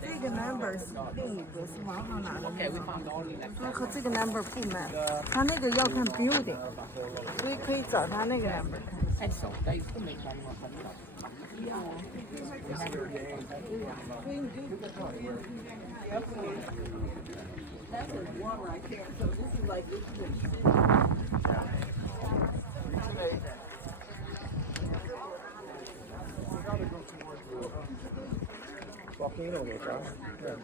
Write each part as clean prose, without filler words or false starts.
这个 number 是另一个，是网上拿的。那和这个 number 不 match，他那个要看 building， 所以可以找他那个 number 看。That's a one right there. So this is like this is volcano with us. Yeah.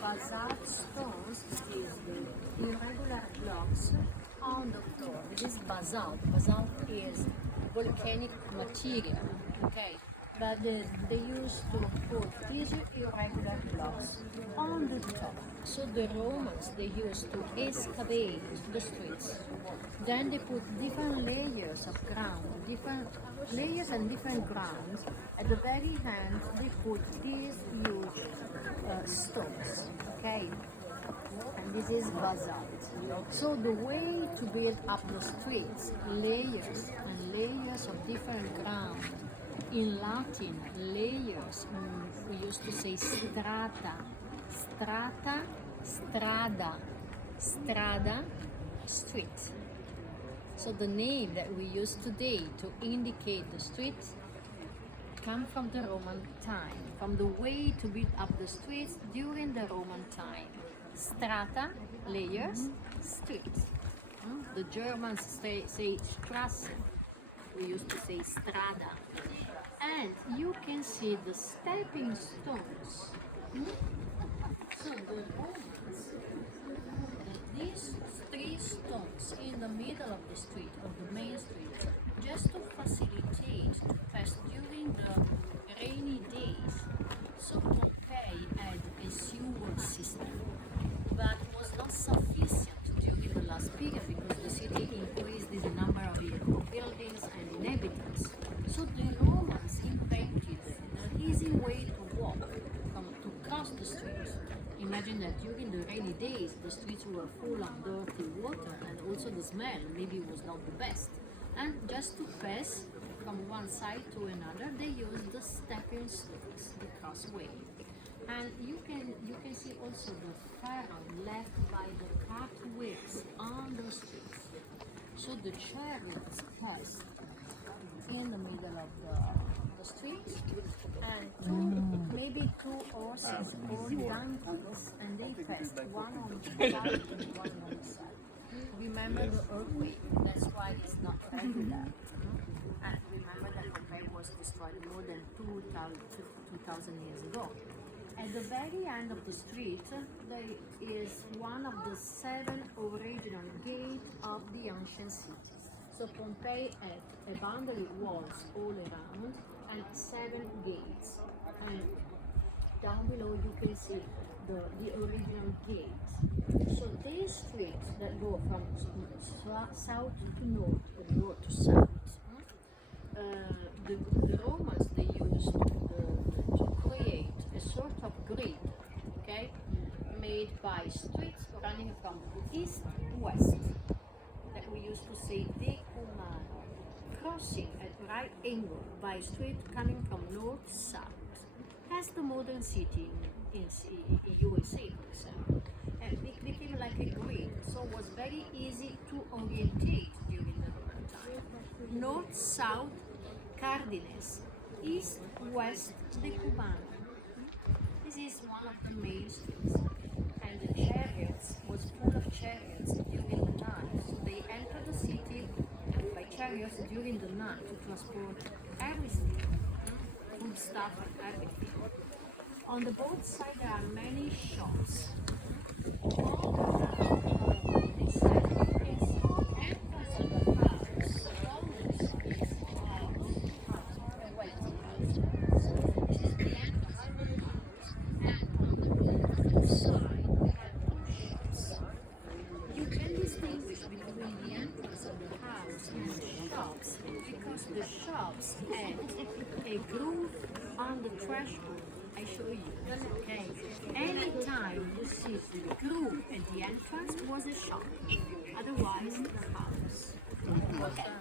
Basalt stones, is the irregular blocks on the floor. This is basalt. Basalt is volcanic material, okay? But they used to put these irregular blocks on the top. So the Romans, they used to excavate the streets. Then they put different layers of ground, different layers and different grounds. At the very end, they put these huge stones, okay? And this is basalt. So the way to build up the streets, layers and layers of different ground. In Latin, layers, we used to say strata, strata, strada, strada, street. So the name that we use today to indicate the streets come from the Roman time, from the way to build up the streets during the Roman time. Strata, layers, streets. The Germans say Strasse. We used to say strada. And you can see the stepping stones. So the Romans, these three stones in the middle of the street, of the main street, just to facilitate to pass during the rainy days. So Pompeii had a sewer system, but was not sufficient during the last period because the city increased the number of buildings and inhabitants. So the Romans invented the easy way to walk, to cross the streets. Imagine that during the rainy days, the streets were full of dirty water and also the smell maybe was not the best. And just to pass from one side to another, they used the stepping stones, the crossway. And you can see also the furrow left by the cart wheels on the streets. So the chariots passed in the middle of the street, and maybe two horses or donkeys, and they passed one on the side and one on the side. Remember the earthquake, that's why it's not regular. And remember that Pompeii was destroyed more than 2,000 years ago. At the very end of the street, there is one of the 7 original gates of the ancient city. So Pompeii had a boundary walls all around and 7 gates. And down below you can see the original gate. So these streets that go from south to north and north to south, the Romans they used to create a sort of grid, okay, made by streets running from east to west, that we used to say decumano, crossing at right angle by street coming from north to south, as the modern city in USA, for example. And it became like a grid, so it was very easy to orientate during the Roman time. North, south, Cardines, east, west, Decumano. This is one of the main streets. And the chariots was full of chariots during the night, so they entered the city by chariots during the night to transport everything, food stuff and everything. On the both sides there are many shops. On this side you can see the entrance of the house. Almost is a wedding house. This is the entrance of the house. And on the both side we have two shops. You can distinguish between the entrance of the house and the shops because the shops had a groove on the threshold. I show you. Okay. Anytime you see the groove at the entrance was a shop. Otherwise the house. Okay.